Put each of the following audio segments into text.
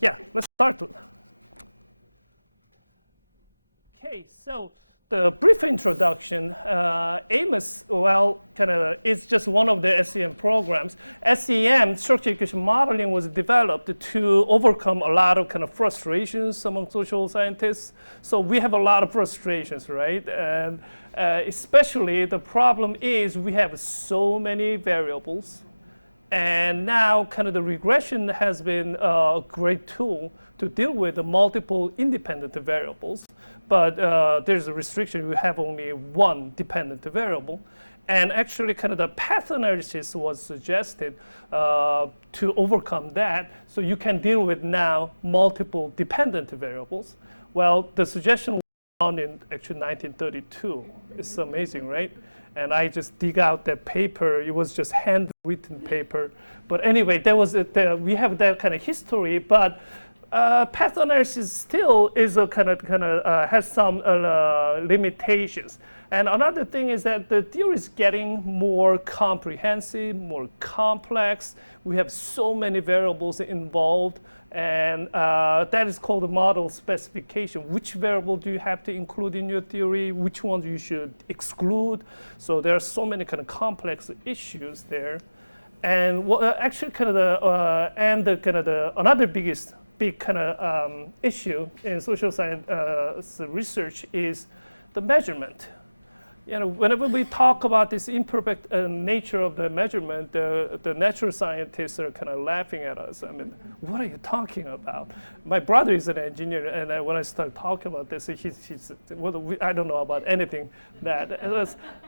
Yeah, let's start. Okay, so the brief introduction, AMOS, well, is just one of the SEM programs. SEM, structured equation modeling, was developed to overcome a lot of frustrations among social scientists. So we have a lot of frustrations, right? And especially the problem is we have so many variables. And now the regression has been a great tool to deal with the multiple independent variables. But there's a restriction. You have only one dependent variable. And actually the path analysis was suggested to overcome that. So you can deal with now multiple dependent variables. Well, the suggestion was found in actually 1932. It's amazing, right? And I just dig out that paper. It was just handwritten paper. But anyway, there was we have that kind of history. But path analysis still is a has some limitations. And another thing is that the theory is getting more comprehensive, more complex. We have so many variables involved. And that is called the model specification. Which variable do you have to include in your theory? Which ones you should exclude? So there are so many complex issues there. And actually another big issue in social science research is the measurement. Whenever we talk about this imperfect nature of the measurement, the natural scientists are laughing at us. I mean, what are you talking about? My brother is an engineer, and when I start talking about this, he's well, I don't know about anything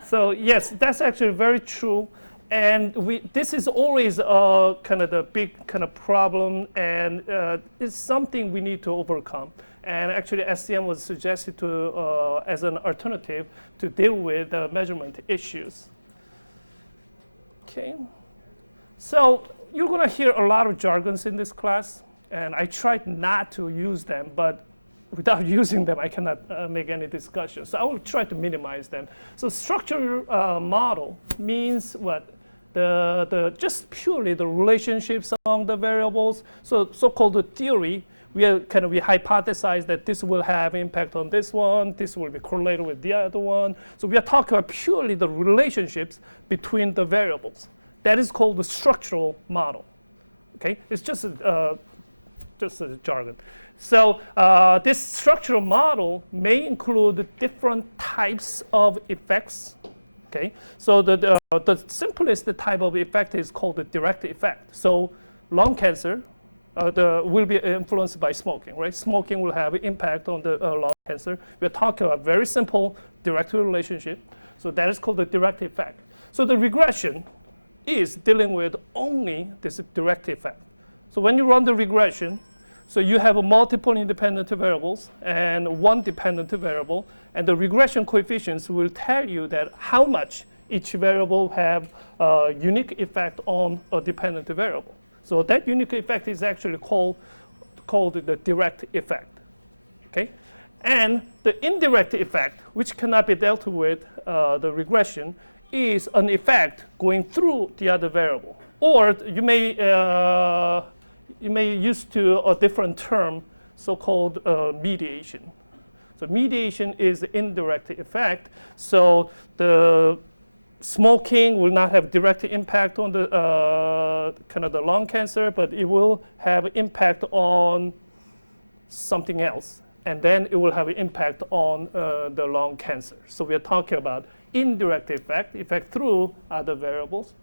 so yes, that's actually very true. And this is always the big problem, and it's something we need to overcome. And actually, SEM was suggested to as an alternative to deal with the measurement issues. Okay, so you're going to hear a lot of jargons in this class, and I tried not to use them, but without using them, I cannot make any discussion. So I will try to minimize them. So structural model means what? Just purely the relationships among the variables. So-called theory. We hypothesize that this will have impact on this one. This will be correlated with the other one. So we are talking about purely the relationships between the variables. That is called the structural model. Okay, it's just a jargon. So this structural model may include different types of effects. Okay, so the simplest type of effect is called the direct effect. So lung cancer will be influenced by smoking, right? Smoking will have an impact on the lung cancer. We're talking about very simple direct relationship. So that is called the direct effect. So the regression is dealing with only this direct effect. So when you run the regression, so you have multiple independent variables and one dependent variable, and the regression coefficients will tell you that how much each variable have a unique effect on a dependent variable. So that unique effect is actually called the direct effect. Okay, and the indirect effect, which cannot be dealt with the regression, is an effect going through the other variable, or you may use to a different term, so-called mediation. So mediation is the indirect effect. So the smoking will not have direct impact on the the lung cancer, but it will have impact on something else, and then it will have an impact on the lung cancer. So we are talking about indirect effect through other variables.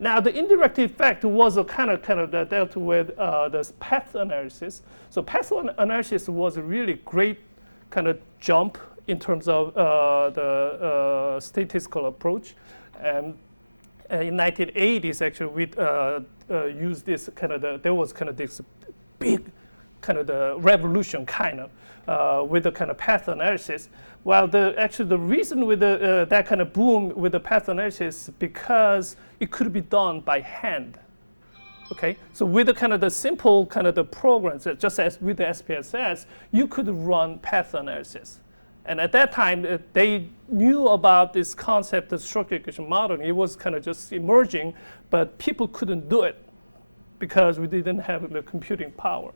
Now, the indirect effect was a dealt with the path analysis. So path analysis was a really great jump in terms of the statistical approach. And in 1980s, actually, we used this there was this big the revolution with the path analysis. Well, actually the reason with that boom with the path analysis because it could be done by hand. Okay, so with the simple the programs, just as with the SPSS, you could run path analysis. And at that time, they knew about this concept of structural equation modeling. It was just emerging, but people couldn't do it because we didn't have the computing power.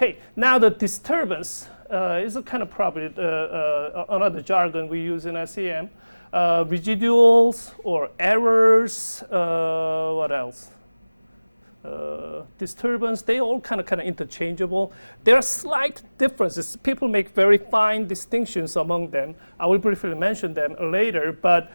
Okay, now the disturbance is a kind of probably another jargon we use in SEM. Residuals or errors, what else? Disturbance, they all kind of interchangeable. There are slight differences. People make very fine distinctions among them. I will briefly mention them later, but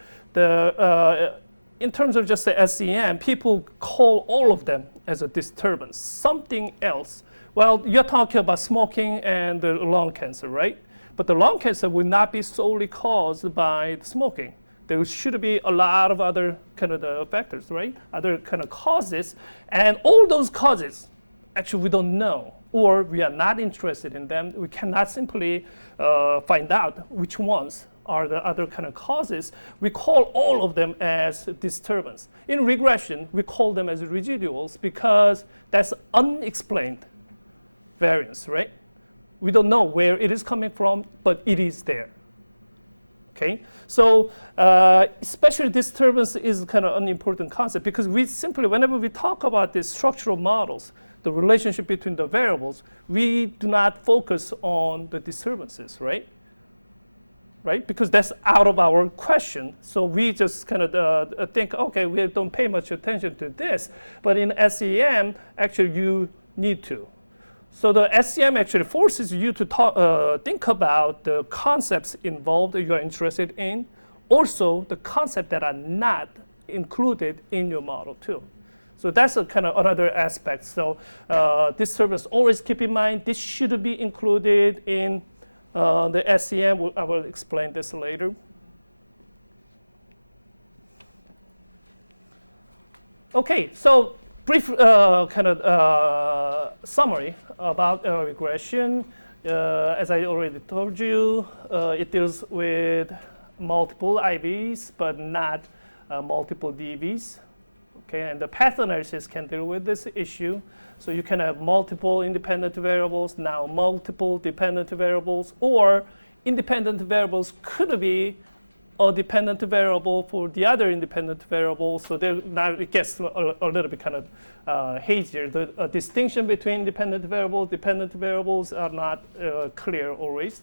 in terms of just the SEM, people call all of them as a disturbance. Something else. Well, you're talking about smoking and the lung cancer, right? But the lung cancer will not be solely caused by smoking. There should be a lot of other kind of factors, right? Other kind of causes. And all those causes, actually, we don't know, or we are not interested in them. We cannot simply find out which ones are the other kind of causes. We call all of them as disturbance. In regression, we call them as residuals because that's unexplained variance, right? We don't know where it is coming from, but it is there. Okay, so especially disturbance is kind of an important concept because we simply, whenever we talk about these structural models, the relationship between the variables, we do not focus on the disturbances, right? Right, because that's out of our question. So we just kind of think, okay, we don't pay much attention to this. But in SEM, actually, you need to. So the SEM actually forces you to think about the concepts involved that you're interested in, also the concepts that are not included in your model too. So that's a kind of another aspect. So disturbance, always keep in mind, this should be included in the SEM. I will explain this later. Okay, so brief summary about regression. As I already told you, it deals with multiple IVs, but not multiple DVs. Okay, and the path analysis can deal with this issue. So you can have multiple independent variables, now multiple dependent variables, or independent variables could be a dependent variable for the other independent variable. So now it gets a little bit kind of hazier. The distinction between dependent variables are not clear always.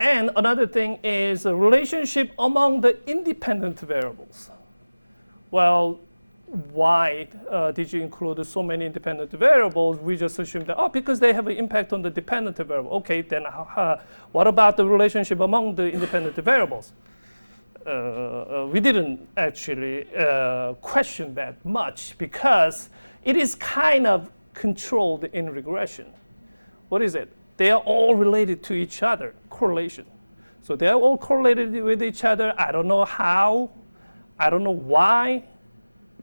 And another thing is a relationship among the independent variables. Well, why did you include so many independent variables? We just assumed that, because they have an impact on the dependent variable. Okay, then what about the relationship among the independent variables? We didn't actually question that much because it is kind of controlled in regression. What is it? They are all related to each other, correlation. So they are all correlated with each other. I don't know how, I don't know why,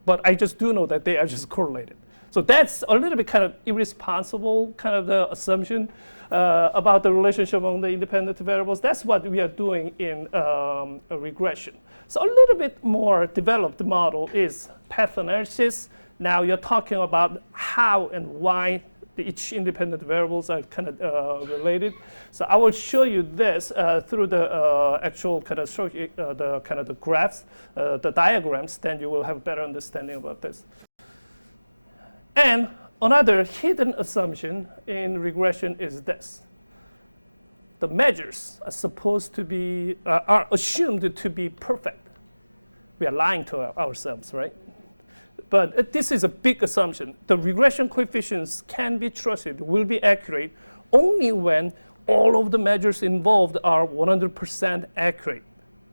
but I just do know that they are just correlated. So that's a little bit kind of irresponsible kind of the assumption about the relationship among the independent variables. That's what we are doing in a regression. So a little bit more developed model is path analysis. Now you're talking about how and why each independent variables are kind of related. So I will show you this through the actual kind of the graphs, the diagrams. Then you will have a better understanding about this. And another hidden assumption in regression is this: the measures are supposed to be are assumed to be perfect. We are lying to ourselves, right? But this is a big assumption. The regression coefficients can be trusted, will be accurate, only when all of the measures involved are 100% accurate.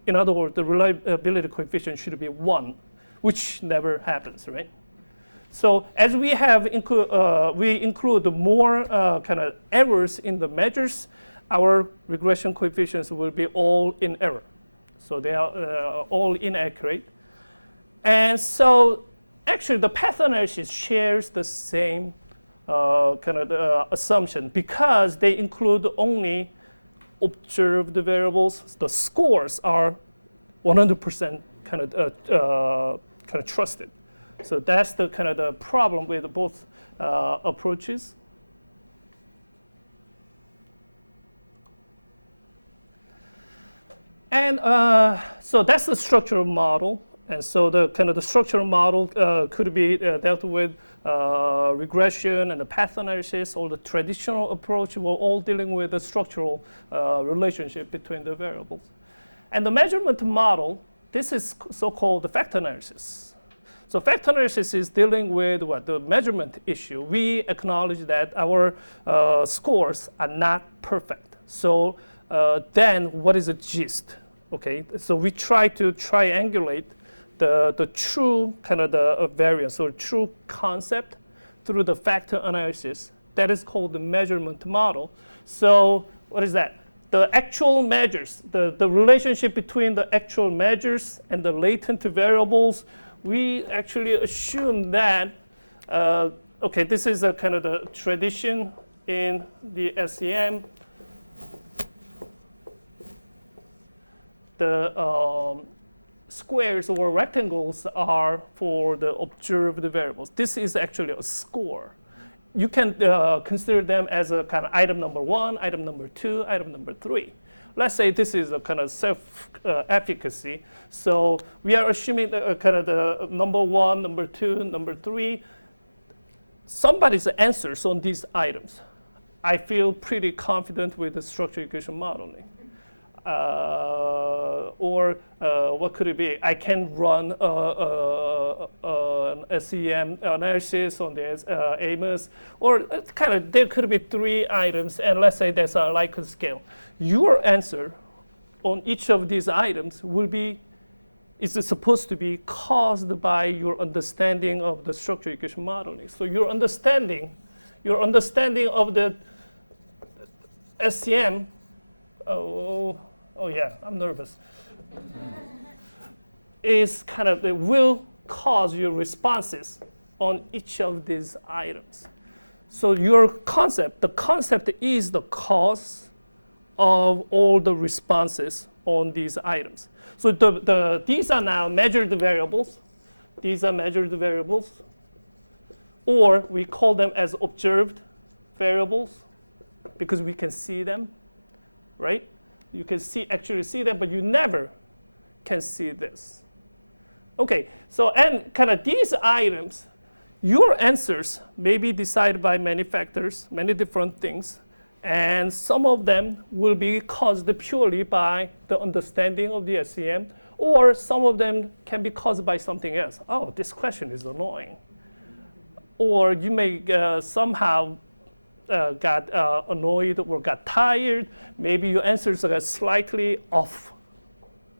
In other words, the reliability coefficient should be 1, which never happens, right? So as we have we include more kind of errors in the measures, our regression coefficients will be all in error. So they are all inaccurate. And so actually, the path analysis shares the same kind of assumption because they include only observed variables. The scores are 100% kind of trusted. So that's the kind of the problem with both approaches. And so that's the structural model. And so the kind of the structural model could be dealt with regression and the path analysis, or the traditional approach. We're all dealing with the structural relationship between the variables. And the measurement model, this is so-called the factor analysis. So factor analysis is dealing with what? The measurement issue. We acknowledge that our scores are not perfect. So then what is the gist? Okay, so we try to triangulate the true kind of the variance or true concept through the factor analysis. That is called the measurement model. So what is that? The actual measures, the relationship between the actual measures and the latent variables, we actually assume that, okay, this is a kind of the tradition in the SEM. The squares or rectangles are for the observed variables. This is actually a score. You can consider them as a kind of item number 1, item number 2, item number 3. Let's say this is a kind of self-efficacy. So we are assuming that kind of the number 1, number 2, number 3, somebody's answers on these items. I feel pretty confident with the structural equation modeling. Or what could it be? I can run an SEM analysis on this AMOS, or kind of there could be 3 items, and let's say there's a Likert scale. Your answer on each of these items will be, is supposed to be caused by your understanding of the structural equation modeling. So your understanding of the SEM. Oh yeah, I'm nervous. Is kind of, it will cause your responses on each of these items. So your concept, the concept is the cause of all the responses on these items. So these are now measured variables. These are measured variables. Or we call them as observed variables because we can see them, right? You can actually see them, but you never can see this. Okay, so and kind of these items, your answers may be decided by many factors, many different things, and some of them will be caused purely by the understanding of the SEM, or some of them can be caused by something else. Oh, this question is annoying. Or you may somehow got annoyed or got tired. Maybe your answers are slightly off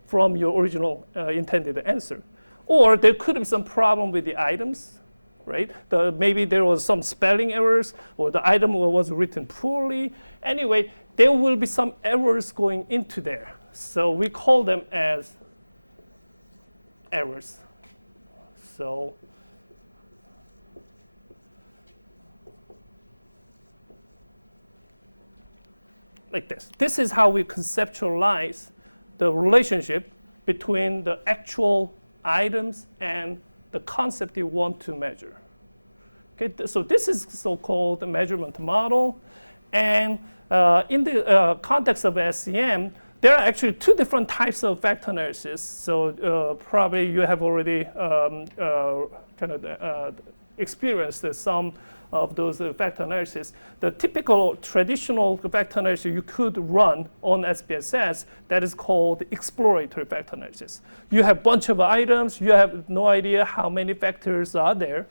from your original intended answer. Or there could be some problem with the items, right? Maybe there was some spelling errors, or the item was written poorly. Anyway, there will be some errors going into there. So we call them as errors. So like this. This is how we conceptualize the relationship between the actual items and the concept you want to measure. Okay, so this is so-called measurement model. And in the context of SEM, there are actually 2 different types of factor analysis. So probably you have already kind of experienced some of those factor analysis. The typical traditional factor analysis you could run on SPSS, that is called exploratory factor analysis. You have a bunch of items, you have no idea how many factors are there,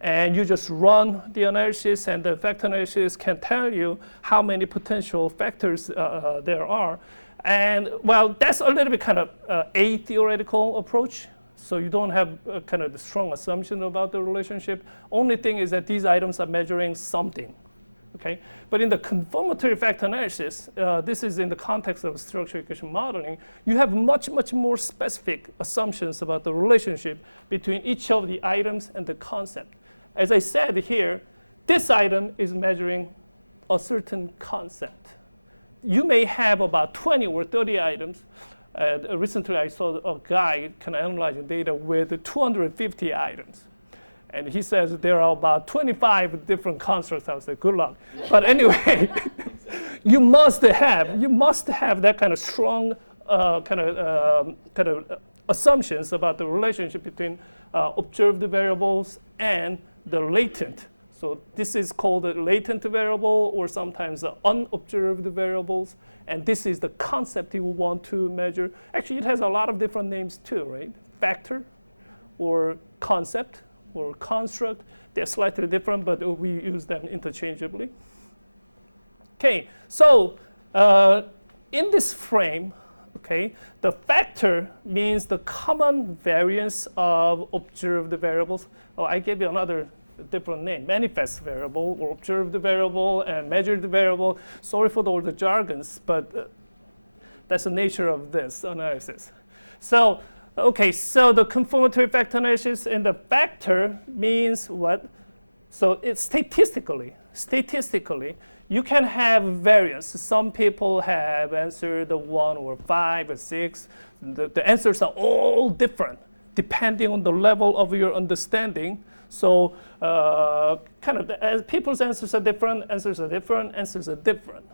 and you just run the analysis, and the factor analysis can tell you how many potential factors there are. And well, that's a little bit kind of a theoretical approach. So you don't have kind of the strong assumption about the relationship. Only thing is that these items are measuring something, okay? But in the confirmatory factor analysis, this is in the context of structural equation modeling, you have much, much more specific assumptions about the relationship between each of the items and the concept. As I said here, this item is measuring a certain concept. You may have about 20 or 30 items. Recently, I saw a guy kind of analyzing data with 250 items. And he says there are about 25 different constructs. I was like, good luck. But anyway, you must have that kind of strong kind of assumptions about the relationship between observed variables and the latent. So this is called a latent variable or sometimes the unobserved variables. And this is the concept you want to measure. Actually, it has a lot of different names too, right? Factor or concept or construct. They're slightly different, but we use them interchangeably. Okay, so in this frame, okay, the factor means the common variance of observed variables. Oh, I gave you another different name, manifest variable or observed variable and measured variable. Sorry for all the jargons, but that's the nature of this analysis. So, okay, so the confirmatory factor analysis and the factor means what? So it's statistically, you can have variance. Some people have answered 1 or 5 or 6. The answers are all different depending on the level of your understanding. So people's answers are different, answers are different.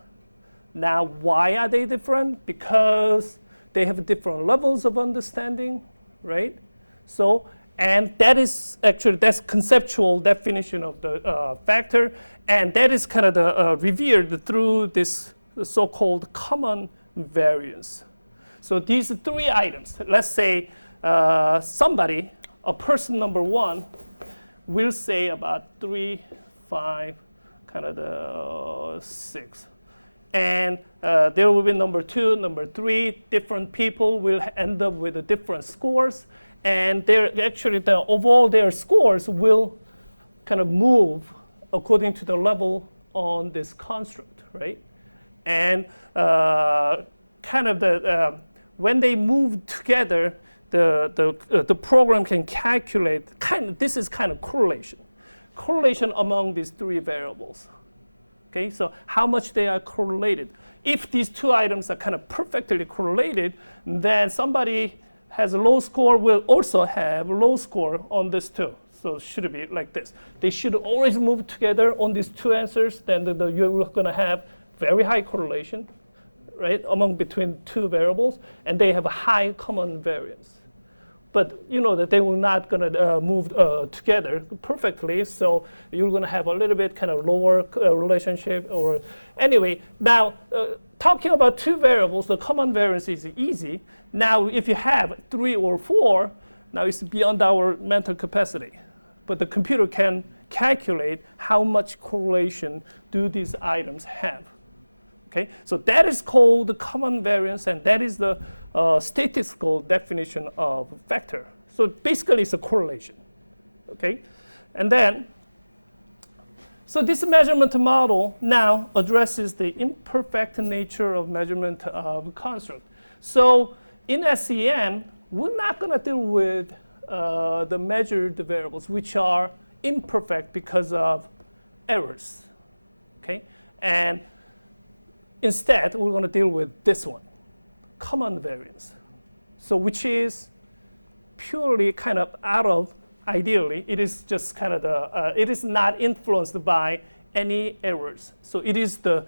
Now, why are they different? Because they have different levels of understanding, right? So, and that is actually, that's conceptual definition of the factor, and that is kind of the, revealed through this so-called common variance. So these 3 items, let's say somebody, a person number 1, will say about 3, 5, kind of the 6. And there will be number 2, number 3. Different people will end up with different scores. And actually, overall, their scores will kind of move according to the level on this construct, right? And when they move together, the program can calculate, this is kind of correlation among these 3 variables. Okay, so how much they are correlated. If these 2 items are kind of perfectly correlated, then somebody has a low score will also have a low score on this too. So it should be like this. They should always move together on these 2 answers. Then you're going to have very high correlation, right, between 2 variables, and they have a high common variance. But you know that they will not going to move together perfectly, so you're going to have a little bit kind of lower relationship. Or anyway, now talking about 2 variables, the common variance is easy. Now, if you have 3 or 4, now it's beyond our mental capacity. But the computer can calculate how much correlation do these items have. Okay, so that is called the common variance, and that is the statistical definition of factor. So basically, it's a correlation. Okay, and then, so this measurement model now addresses the imperfect nature of measurement of construct. So in SEM, we're not going to deal with the measured variables, which are imperfect because of errors. Okay, and instead, we're going to deal with this one, common variance. So which is purely kind of out of, ideally, it is just kind of it is not influenced by any errors. So it is the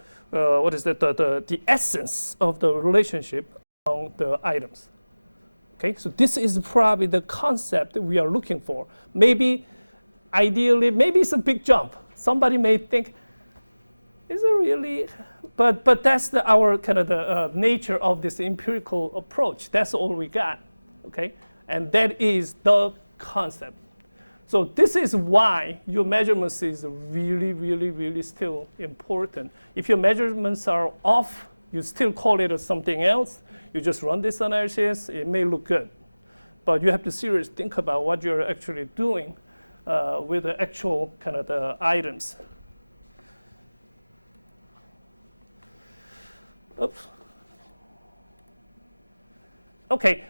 essence of the relationship among the items. Okay, so this is probably the concept that we are looking for. Maybe, ideally, maybe it's a big jump. Somebody may think, is it really? But that's our kind of the nature of this empirical approach. That's all we got, okay? And that is the concept. So this is why your measurements is really, really, really still important. If your measurements are off, you still call it something else. You just run this analysis. It may look good, but you have to seriously think about what you're actually doing with the actual kind of the items. Oops. Okay,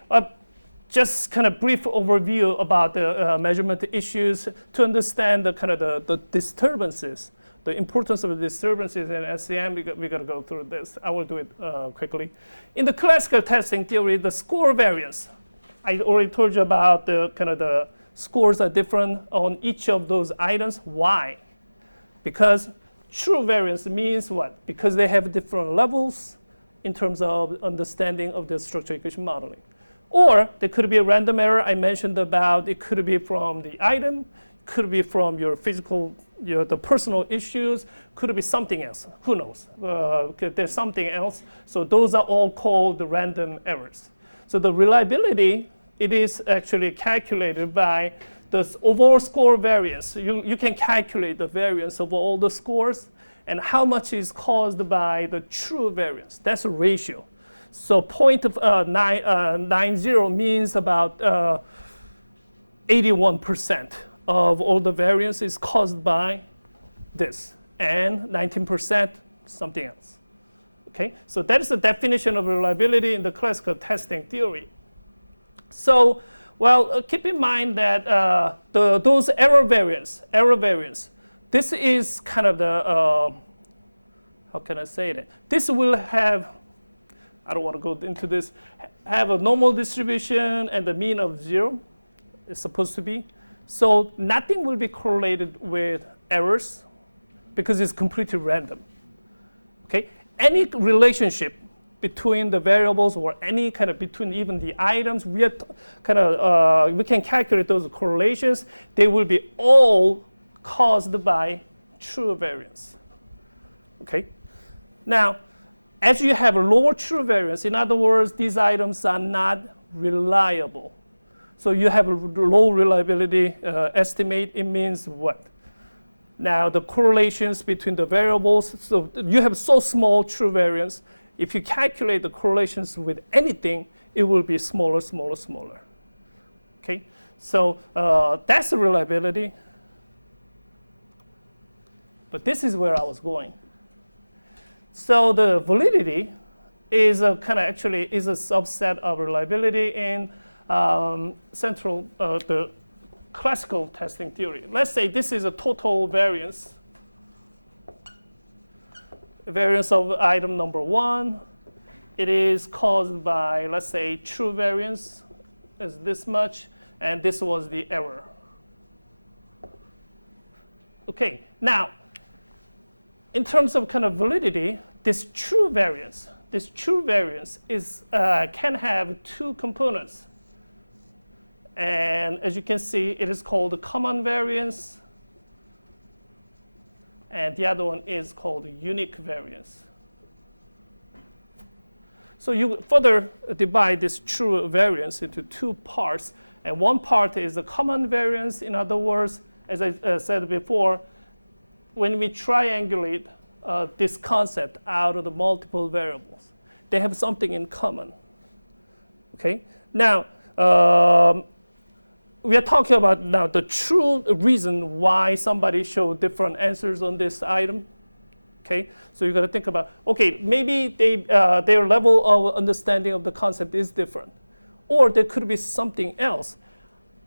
just kind of brief overview about the measurement issues to understand the kind of the disturbances, the importance of the disturbances in SEM. We got to go through this. I will do it quickly. In the classical testing theory, the score variance, I already told you about the kind of the scores are different on each of those items. Why? Because true variance means what? Because they have different levels in terms of understanding of the structural equation modeling. Or there could be a random error I mentioned about. It could be from the item, could be from your physical, the personal issues, could be something else. Who knows? There's something else. So those are all called the random errors. So the reliability, it is actually calculated by the overall score variance. You can calculate the variance of all the scores and how much is caused by the true variance. That's a ratio. So 0.90 means about 81% of all the variance is caused by this, and 19% something else. Okay, so that is the definition of reliability in the classical testing theory. So, well, keep in mind that those error variance, this is kind of the, how can I say that? This will have, I don't want to go into this, have a normal distribution and the mean of 0 is supposed to be. So nothing will be correlated with errors because it's completely random. Okay, any relationship between the variables or any kind of between even the items, we can calculate those correlations. They will be all caused by true variance. Okay, now as you have a lower true variance, in other words, these items are not reliable. So you have a low reliability estimate. It means what? Now the correlations between the variables, so you have so small true variance. If you calculate the correlations with anything, it will be smaller, smaller, smaller. Okay, so that's the reliability. But this is where I was going. So the validity is a kind of actually is a subset of reliability in the classical testing theory. Let's say this is a total variance. Variance of item number 1. It is caused by, let's say, true variance is this much, and this was the error. Okay, now, in terms of kind of validity, this true variance is can have two components. And as you can see, it is called the common variance, and the other one is called the unique variance. So you further divide this true variance into two parts, and one part is the common variance. In other words, as I said before, when we triangulate this concept out of the multiple variables, they have something in common. Okay, now we are talking about now the true reason why somebody showed different answers on this item. Okay, so you got to think about, okay, maybe their level of understanding of the concept is different, or there could be something else.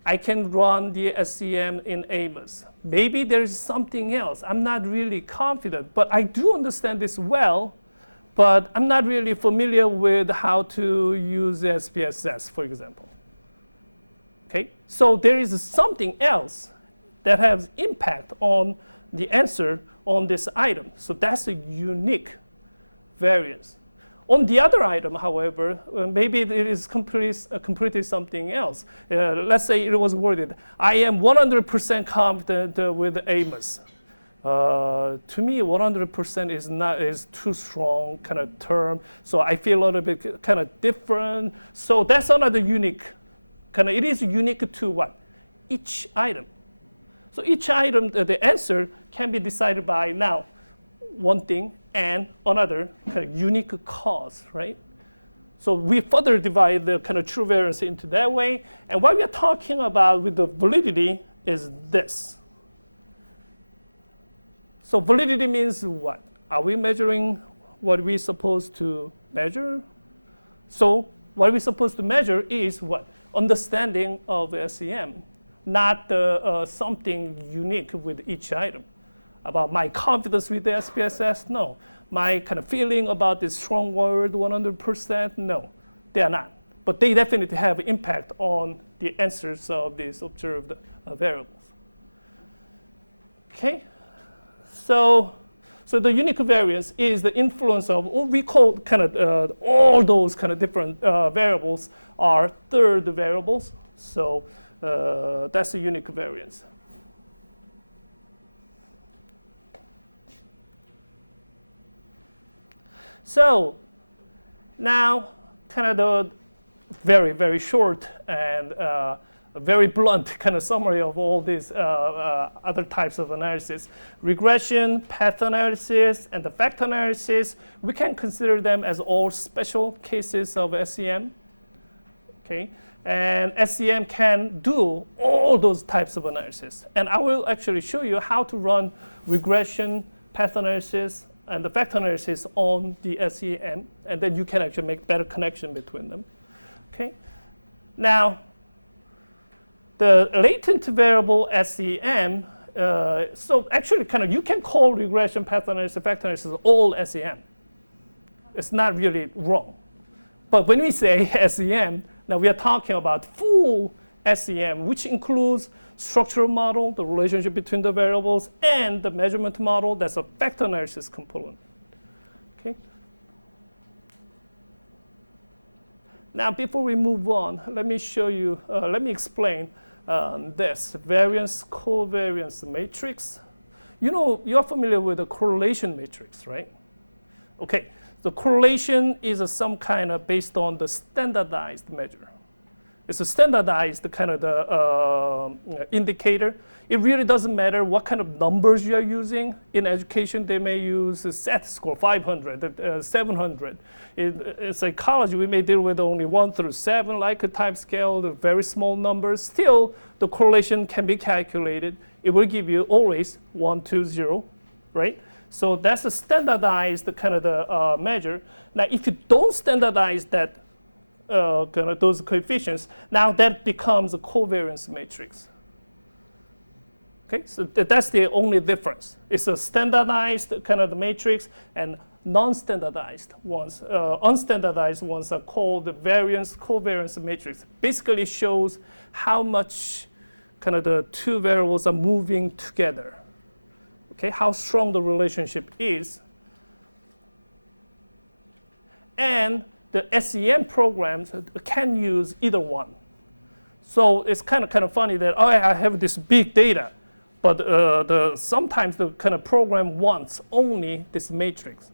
I can run the SEM in AMOS. Maybe there is something else. I'm not really confident, but I do understand this well, but I'm not really familiar with how to use SPSS, for example. Okay, so there is something else that has impact on the answer on this item. So that's a unique variance. On the other item, however, maybe it is completely something else. Let's say it was worded, I am 100% confident with AMOS. To me, 100% is too strong kind of term. So I feel a little bit kind of different. So that's another unique. It is unique to what? Each item. So each item, the answer can be decided by now one thing and another kind of unique cause, right? So we further divide the kind of true variance into that way. And what we are talking about with the validity is this. So validity means what? Are we measuring what we're supposed to measure? So what we're supposed to measure is what? Understanding of SEM, not something unique with each item. About my confidence with the SPSS, no. My kind of feeling about this strong word, 100%, no. They are not. But they definitely have impact on the answers of these observed variables. Okay, so So the unique variance is the influence of what we call kind of all those kind of different variables are third variables. So that's the unique variance. So now kind of the very, very short and a very blunt kind of summary of all these other types of analysis. Regression, path analysis, and the factor analysis, we can consider them as all special cases of SEM. Okay? And SEM can do all those types of analysis. And I will actually show you how to run regression, path analysis, and the factor analysis on the SEM. And then you can actually make better connection between them. Okay? Now, the latent variable SEM, so actually kind of you can call regression, path analysis, factor analysis all SEM. It's not really wrong. But when we say SEM, now we are talking about full SEM, which includes structural model, the relationship between the variables, and the measurement model. That's a factor analysis component. Okay. Now, before we move on, let me show you, let me explain this variance covariance matrix. You know, you're familiar with the correlation matrix, right? Okay, the correlation is some kind of based on the standardized measure. It's a standardized kind of the indicator. It really doesn't matter what kind of numbers you are using. In education, they may use a set score, 500, 700. In psychology, we may deal with only 1 through 7, like a type scale, the very small numbers. Still, the correlation can be calculated. It will give you always 1, 2, 0, right? So that's a standardized kind of the measure. Now, if you don't standardize that, kind of those coefficients, now that becomes a covariance matrix. Okay, so that's the only difference. It's a standardized kind of the matrix, and non-standardized ones, unstandardized ones are called the variance covariance matrix. Basically shows how much kind of the two variables are moving together. Okay, how strong the relationship is. And the SEM programs can use either one. So it's kind of funny that, oh, I have this big data, but sometimes the kind of program wants only this matrix.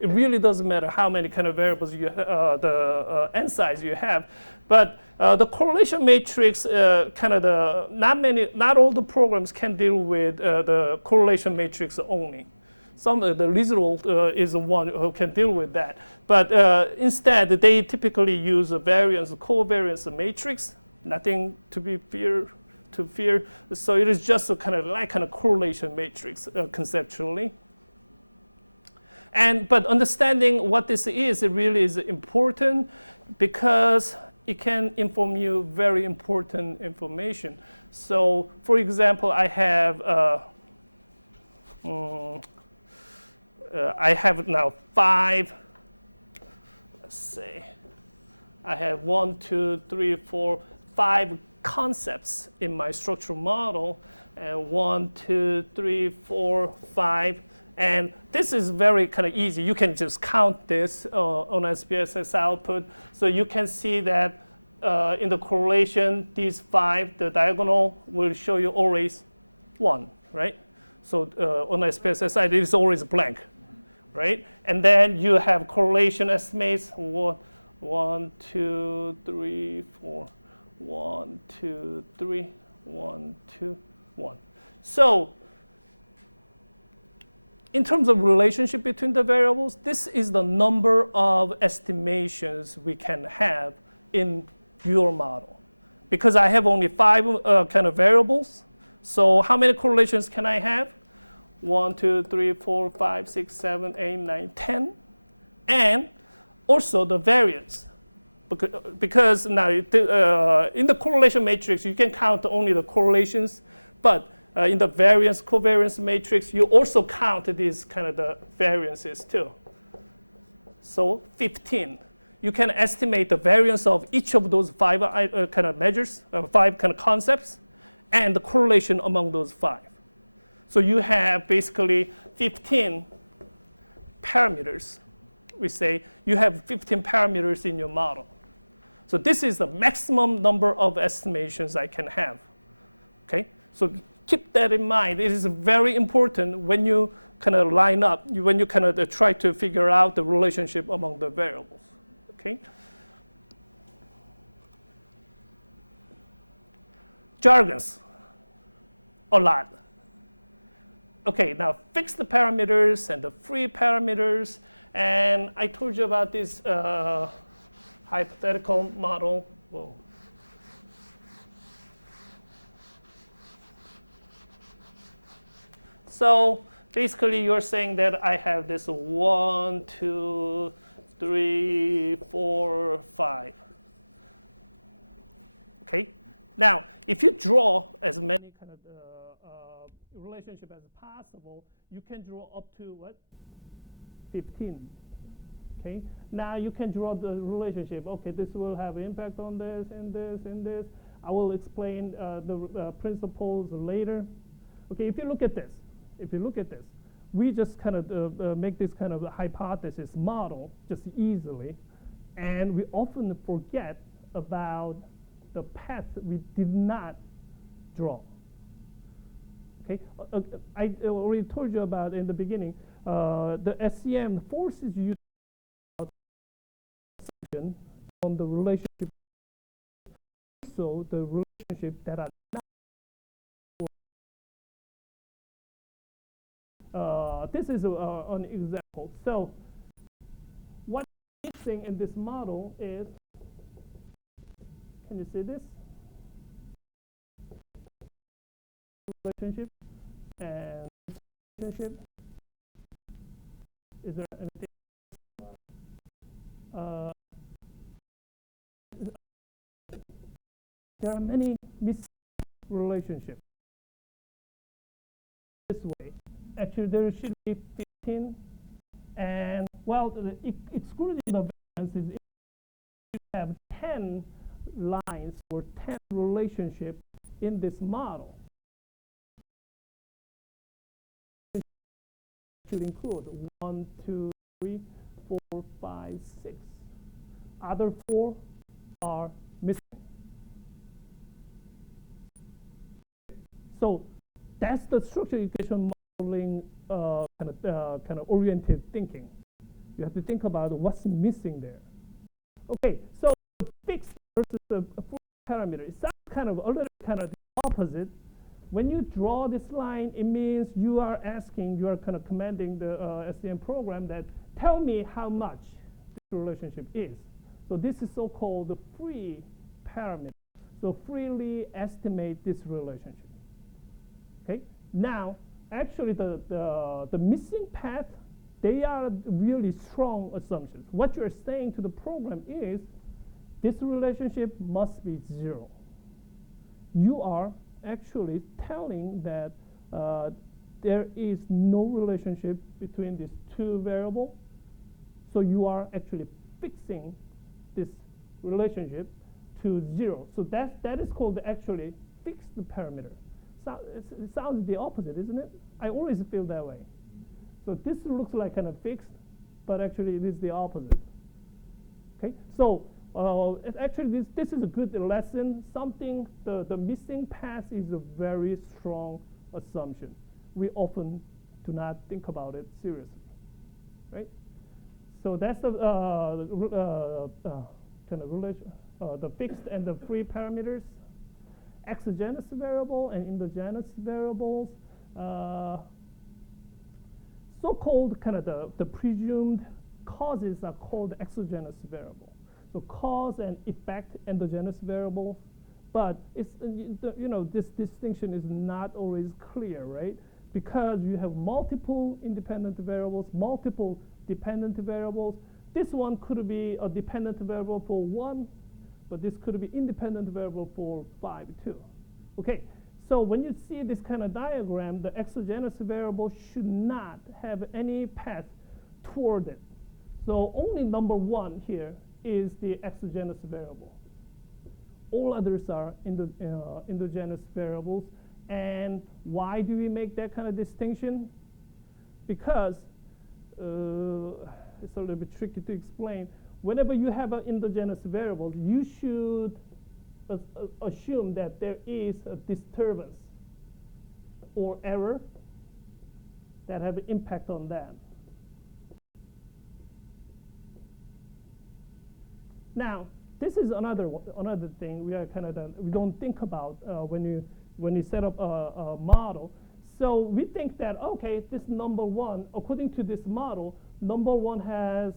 It really doesn't matter how many kind of variables you the n size you have, but the correlation matrix kind of not all the programs can deal with the correlation matrix only. Some of the residual is the one who can deal with that, but instead they typically use a variance covariance matrix. Nothing to fear. So it is just a kind of correlation matrix conceptually. But understanding what this is, it really is important because it can inform you very important information. So, for example, I have now 5. Let's see. I have 1, 2, 3, 4, 5 concepts in my structural model, and 1, 2, 3, 4, 5. And this is very kind of easy. You can just count this on SPSS output. So you can see that in the correlation, these 5, the diagonal will show you always 1, right? So on SPSS side, it is always blank, right? And then you have correlation estimates, 1, 2, 3, 4, 1, 2, 3, 1, 2, 1. So in terms of relationship between the variables, this is the number of estimations we can have in your model. Because I have only 5 kind of variables, so how many correlations can I have? 1, 2, 3, 4, 5, 6, 7, 8, 9, 10. And also the variance. Because now in the correlation matrix, you can count only the correlations, but in the variance covariance matrix, you also count these kind of the variances too. So 15. You can estimate the variance of each of those 5 kind of measures, 5 kind of concepts, and the correlation among those 5. So you have basically 15 parameters. We say you have 15 parameters in your model. So this is the maximum number of estimations I can have. Okay? So keep that in mind. It is very important when you kind of line up, when you kind of try to figure out the relationship among the variables. Okay? Jargons, a lot. Okay, now fix the parameters and the free parameters. And I told you about this hypothetical model. Whoa. So basically, you're saying that I have this 1, 2, 3, 4, 5. Okay. Now, if you draw as many kind of relationship as possible, you can draw up to what? 15. Okay. Now you can draw the relationship. Okay, this will have impact on this and this and this. I will explain the principles later. Okay, if you look at this, we just kind of make this kind of a hypothesis model just easily, and we often forget about the path we did not draw. Okay, I already told you about in the beginning. The SCM forces you to assumption on the relationship, so the relationship that are not. This is an example. So what's missing in this model is, can you see this? Relationship and relationship. Is there anything? There are many missing relationships. This way, actually, there should be 15, and well, excluding the variances, if you have 10 lines or 10 relationships in this model, should include 1, 2, 3, 4, 5, 6. Other 4 are missing. So that's the structural equation modeling kind of oriented thinking. You have to think about what's missing there. Okay, so fixed versus the full parameter. It sounds kind of a little kind of the opposite. When you draw this line, it means you are asking, you are kind of commanding the SCM program that tell me how much this relationship is. So this is so-called the free parameter. So freely estimate this relationship. Okay. Now, actually, the missing path, they are really strong assumptions. What you're saying to the program is, this relationship must be 0. You are actually telling that there is no relationship between these 2 variables. So you are actually fixing this relationship to 0. So that is called actually fixed parameter. So it sounds the opposite, isn't it? I always feel that way. So this looks like kind of fixed, but actually it is the opposite. Okay, so actually this is a good lesson. Something, the missing path is a very strong assumption. We often do not think about it seriously, right? So that's the kind of relation, the fixed and the free parameters. Exogenous variable and endogenous variables. So-called kind of the presumed causes are called exogenous variable. So cause and effect endogenous variable, but it's this distinction is not always clear, right? Because you have multiple independent variables, multiple dependent variables. This one could be a dependent variable for 1, but this could be independent variable for 5 too. Okay, so when you see this kind of diagram, the exogenous variable should not have any path toward it. So only number 1 here is the exogenous variable. All others are endogenous variables. And why do we make that kind of distinction? because it's a little bit tricky to explain. Whenever you have an endogenous variable, you should assume that there is a disturbance or error that have an impact on that. Now, this is another thing we are we don't think about when you set up a model. So we think that, okay, this number one, according to this model, number one has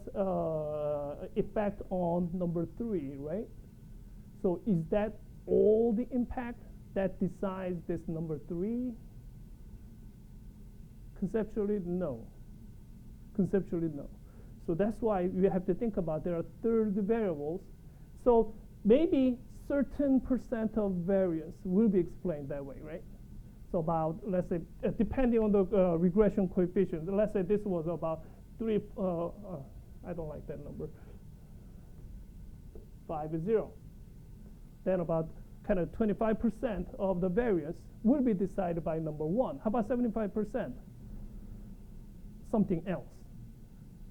effect on number three, right? So is that all the impact that decides this number three? Conceptually, no. Conceptually, no. So that's why we have to think about there are third variables. So maybe certain % of variance will be explained that way, right? So about, let's say, depending on the regression coefficient, let's say this was about 3, I don't like that number, 5 is 0. Then about 25% of the variance will be decided by number one. How about 75%? Something else.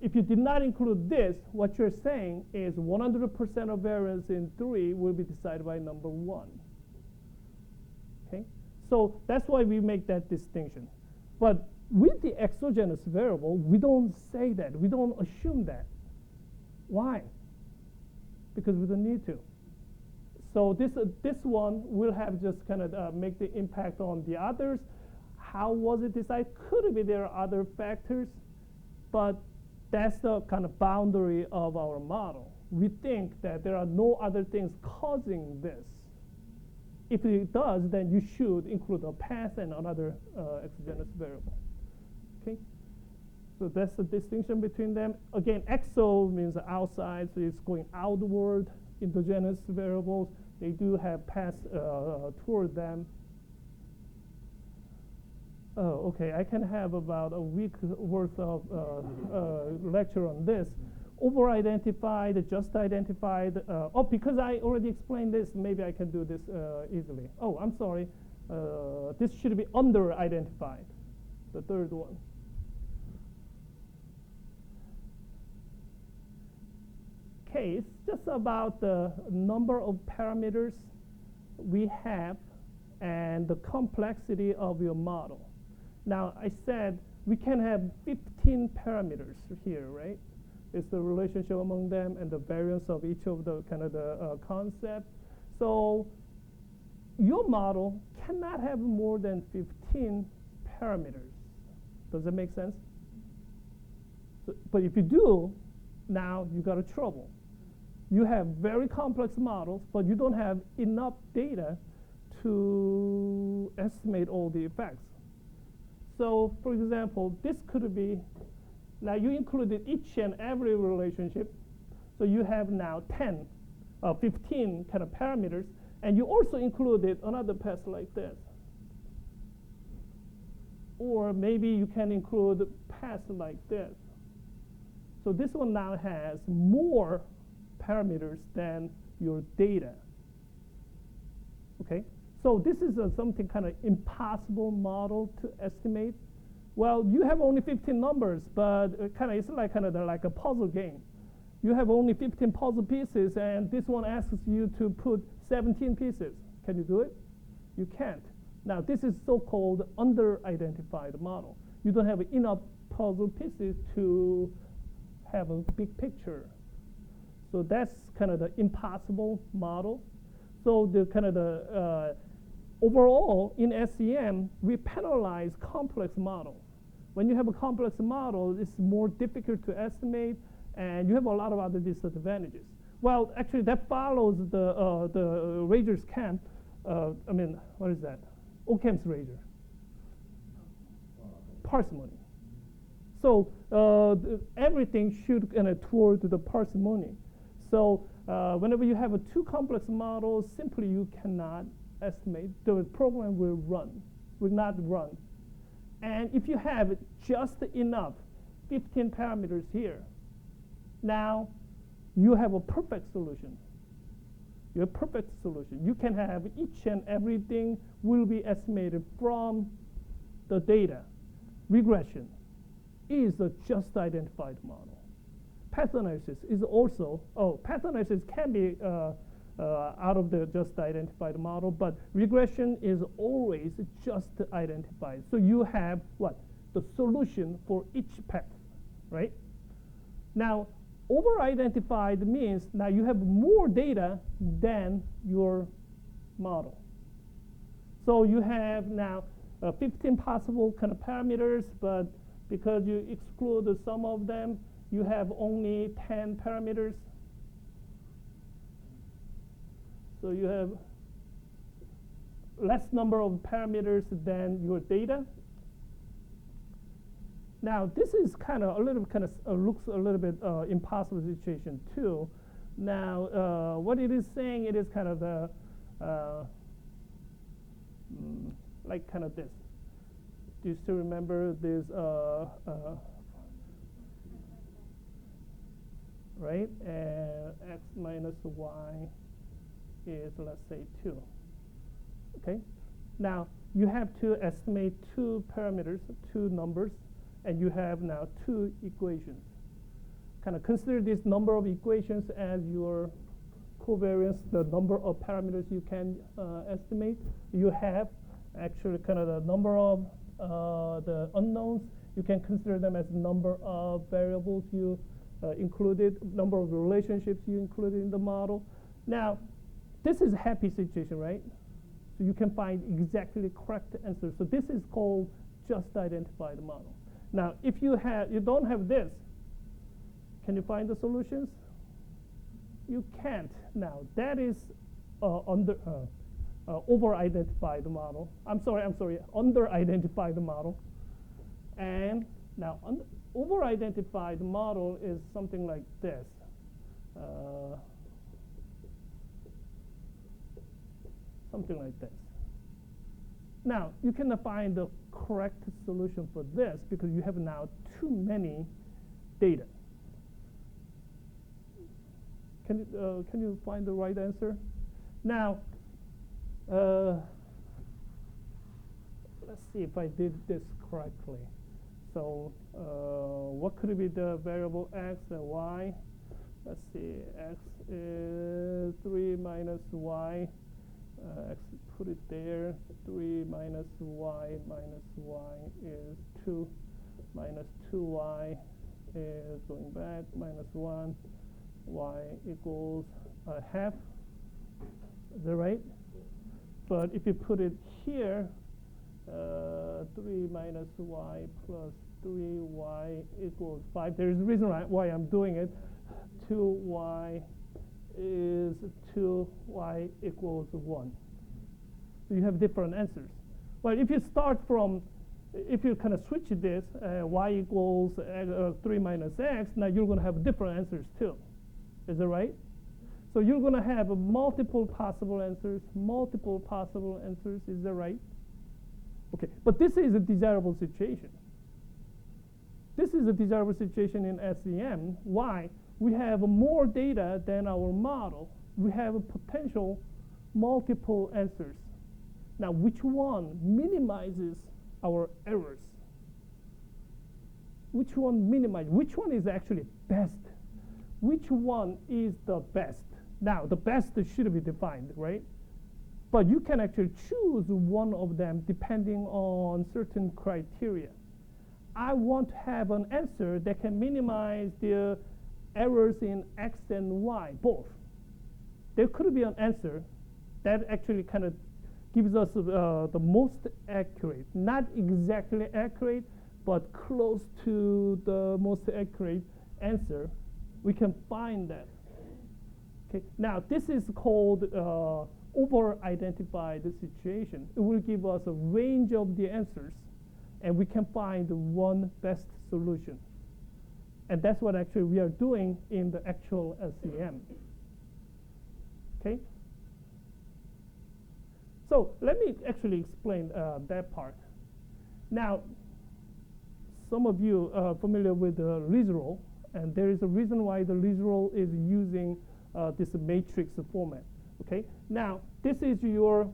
If you did not include this, what you're saying is 100% of variance in 3 will be decided by number one. Okay? So that's why we make that distinction. But with the exogenous variable, we don't say that. We don't assume that. Why? Because we don't need to. So this one will have just make the impact on the others. How was it decided? Could be there are other factors, but that's the boundary of our model. We think that there are no other things causing this. If it does, then you should include a path and another exogenous variable. Okay? So that's the distinction between them. Again, exo means outside, so it's going outward. Endogenous variables, they do have paths toward them. Oh, okay, I can have about a week worth of lecture on this. Over-identified, just identified. Oh, because I already explained this, maybe I can do this easily. Oh, I'm sorry. This should be under-identified, the third one. Okay, it's just about the number of parameters we have and the complexity of your model. Now, I said we can have 15 parameters here, right? It's the relationship among them and the variance of each of the concepts. So your model cannot have more than 15 parameters. Does that make sense? So, but if you do, now you got a trouble. You have very complex models, but you don't have enough data to estimate all the effects. So, for example, this could be, now you included each and every relationship. So you have now 15 parameters, and you also included another path like this. Or maybe you can include paths like this. So this one now has more parameters than your data. Okay? So this is something impossible model to estimate. Well, you have only 15 numbers, but it's like a puzzle game. You have only 15 puzzle pieces, and this one asks you to put 17 pieces. Can you do it? You can't. Now, this is so-called under-identified model. You don't have enough puzzle pieces to have a big picture. So that's the impossible model. So the overall, in SEM, we penalize complex model. When you have a complex model, it's more difficult to estimate, and you have a lot of other disadvantages. Well, actually, that follows the Rager's camp. What is that? Occam's Razor. Parsimony. So everything should toward the parsimony. So whenever you have two complex models, simply you cannot estimate. The program will not run. And if you have just enough 15 parameters here, now you have a perfect solution. You have a perfect solution. You can have each and everything will be estimated from the data, regression. is a just identified model. Path analysis is also, path analysis can be out of the just identified model, but regression is always just identified. So you have what? The solution for each path, right? Now, over-identified means now you have more data than your model. So you have now 15 possible kind of parameters, but because you exclude some of them, you have only 10 parameters. So you have less number of parameters than your data. Now this is kind of a little kind of looks a little bit impossible situation too. Now what it is saying, it is kind of the like kind of this. Do you still remember this? Right, and x minus y is, let's say, 2. Okay, now you have to estimate 2 parameters, 2 numbers, and you have now 2 equations. Kind of consider this number of equations as your covariance, the number of parameters you can estimate. You have actually kind of the number of the unknowns. You can consider them as number of variables you included, number of relationships you included in the model. Now, this is a happy situation, right? So you can find exactly correct answer. So this is called just identified model. Now, if you don't have this, can you find the solutions? You can't. Now, that is over-identified model. I'm sorry, under-identified model. And now, over-identified model is something like this. Something like this. Now, you cannot find the correct solution for this because you have now too many data. Can you find the right answer? Now, let's see if I did this correctly. So what could be the variable x and y? Let's see, x is 3 minus y. X, put it there. 3 minus y is 2. Minus 2y is going back, minus 1. Y equals half. Is that right? But if you put it here, 3 minus y plus 3y equals 5. There is a reason why I'm doing it. 2y is 2y equals 1. So you have different answers. But if you start from, if you kind of switch this, y equals 3 minus x, now you're going to have different answers too. Is that right? So you're going to have multiple possible answers, Is that right? Okay, but this is a desirable situation. This is a desirable situation in SEM. Why? We have more data than our model. We have a potential multiple answers. Now, which one minimizes our errors? Which one minimizes? Which one is actually best? Which one is the best? Now, the best should be defined, right? But you can actually choose one of them depending on certain criteria. I want to have an answer that can minimize the errors in x and y, both. There could be an answer that actually kind of gives us the most accurate, not exactly accurate, but close to the most accurate answer. We can find that. Okay. Now, this is called over-identified situation. It will give us a range of the answers, and we can find one best solution. And that's what actually we are doing in the actual SEM. Okay? So let me actually explain that part. Now, some of you are familiar with the Lise rule, and there is a reason why the Lise rule is using this matrix format. Okay? Now, this is your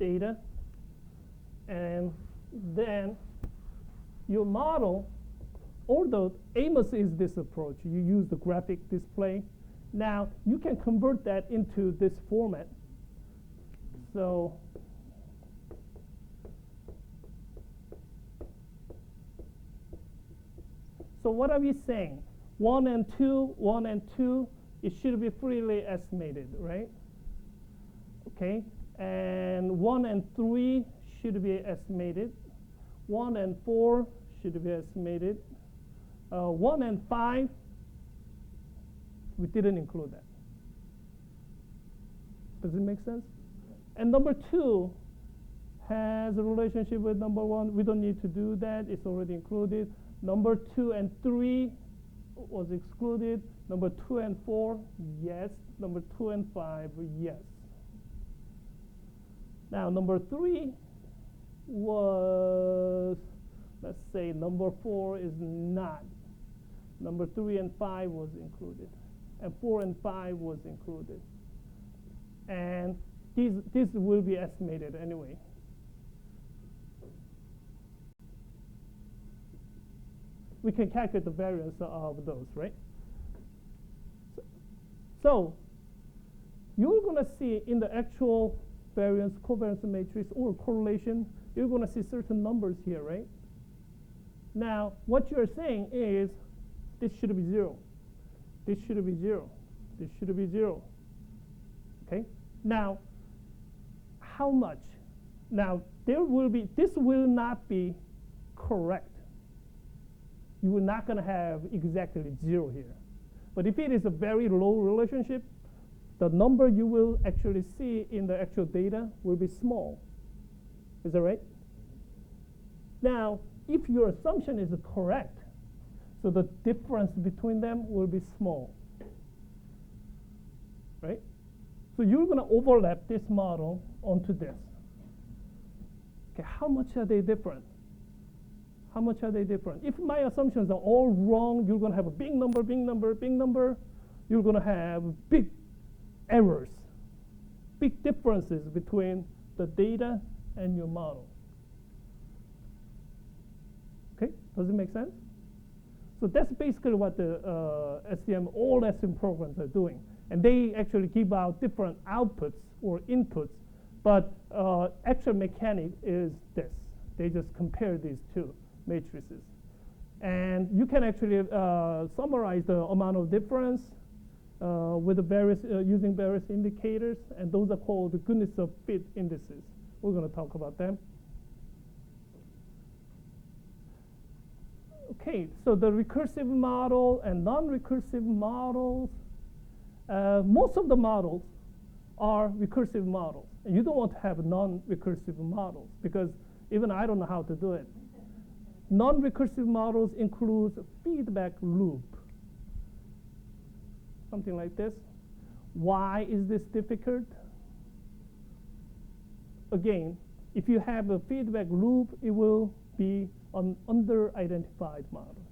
data, and then your model, although AMOS is this approach, you use the graphic display. Now you can convert that into this format. So what are we saying? 1 and 2, it should be freely estimated, right? Okay, and 1 and 3 should be estimated. 1 and 4 should be estimated. 1 and 5, we didn't include that. Does it make sense? And number 2 has a relationship with number 1. We don't need to do that. It's already included. Number 2 and 3 was excluded. Number 2 and 4, yes. Number 2 and 5, yes. Now, number 3 was, let's say, number 4 is not. Number 3 and 5 was included. And 4 and 5 was included. And these will be estimated anyway. We can calculate the variance of those, right? So you're going to see in the actual variance, covariance matrix, or correlation, you're going to see certain numbers here, right? Now, what you're saying is this should be 0. This should be 0. This should be 0. Okay? Now, how much? Now, this will not be correct. You are not going to have exactly 0 here. But if it is a very low relationship, the number you will actually see in the actual data will be small. Is that right? Now, if your assumption is correct, so the difference between them will be small. Right? So you're going to overlap this model onto this. Okay, how much are they different? How much are they different? If my assumptions are all wrong, you're going to have a big number, big number, big number. You're going to have big errors, big differences between the data and your model. Okay, does it make sense? So that's basically what the all STM programs are doing. And they actually give out different outputs or inputs, but actual mechanic is this. They just compare these two matrices. And you can actually summarize the amount of difference with the various, using various indicators, and those are called the goodness of fit indices. We're going to talk about them. Okay, so the recursive model and non-recursive models, most of the models are recursive models. And you don't want to have non-recursive models because even I don't know how to do it. Non-recursive models include feedback loop. Something like this. Why is this difficult? Again, if you have a feedback loop, it will be an under-identified model.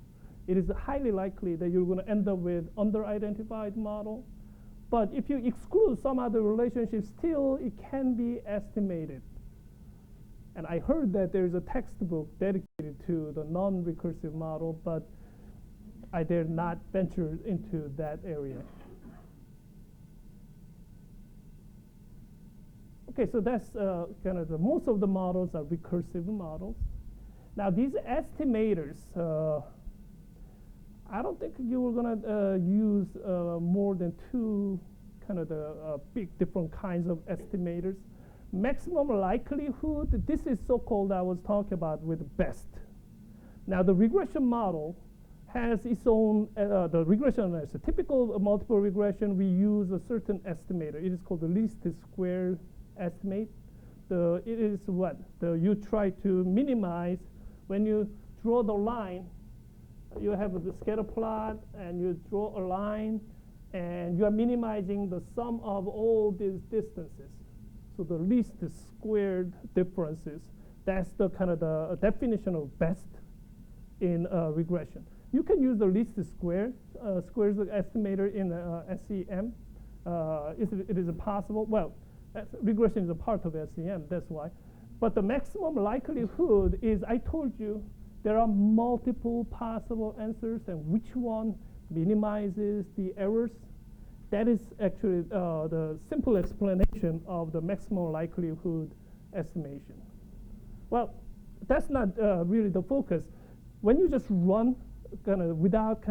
It is highly likely that you're going to end up with under-identified model. But if you exclude some other relationships, still it can be estimated. And I heard that there's a textbook dedicated to the non-recursive model, but I dare not venture into that area. Okay, so that's kind of most of the models are recursive models. Now these estimators, I don't think you were going to use more than two kind of the big different kinds of estimators. Maximum likelihood, this is so-called I was talking about with best. Now the regression model has its own, the regression is a typical multiple regression. We use a certain estimator. It is called the least square estimate. It is what? You try to minimize when you draw the line. You have the scatter plot and you draw a line and you are minimizing the sum of all these distances. So the least squared differences, that's the kind of the definition of best in regression. You can use the least squares estimator in SEM. It is possible. Well, regression is a part of SEM, that's why. But the maximum likelihood is, I told you, there are multiple possible answers, and which one minimizes the errors. That is actually the simple explanation of the maximum likelihood estimation. Well, that's not really the focus. When you just run without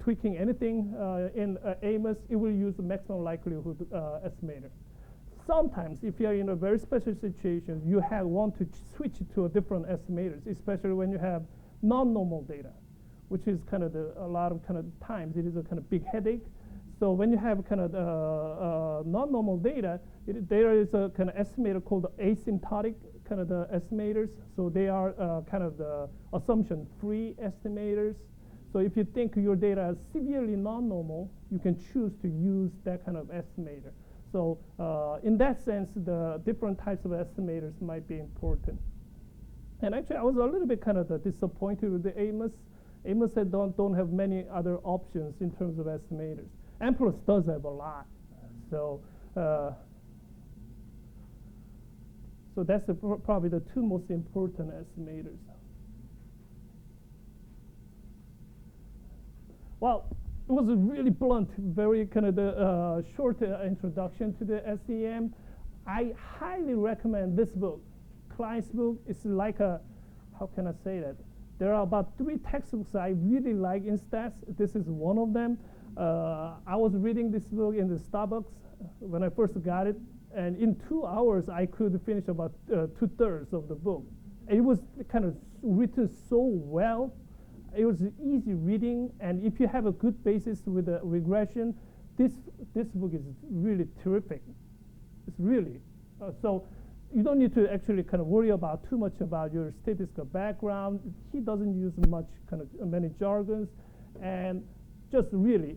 tweaking anything in AMOS, it will use the maximum likelihood estimator. Sometimes, if you are in a very special situation, you want to switch to a different estimators, especially when you have non-normal data, which is a lot of times it is a big headache. So when you have non-normal data, there is a estimator called asymptotic the estimators. So they are the assumption-free estimators. So if you think your data is severely non-normal, you can choose to use that kind of estimator. So in that sense, the different types of estimators might be important. And actually, I was a little bit disappointed with the AMOS. AMOS said don't have many other options in terms of estimators. AMPLOS does have a lot. So so that's probably the two most important estimators. Well, it was a really blunt, very short introduction to the SEM. I highly recommend this book. Klein's book is like a, how can I say that? There are about 3 textbooks I really like in stats. This is one of them. I was reading this book in the Starbucks when I first got it, and in 2 hours I could finish about 2/3 of the book. It was written so well. It was easy reading, and if you have a good basis with the regression, this book is really terrific. It's really so. You don't need to actually worry about too much about your statistical background. He doesn't use much many jargons, and just really,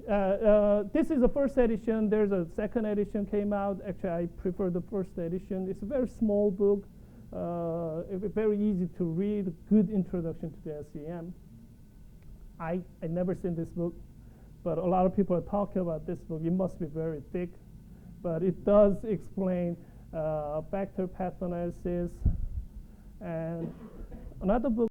this is the first edition. There's a second edition came out. Actually, I prefer the first edition. It's a very small book, very easy to read, good introduction to the SEM. I never seen this book, but a lot of people are talking about this book. It must be very thick, but it does explain vector path analysis. And another book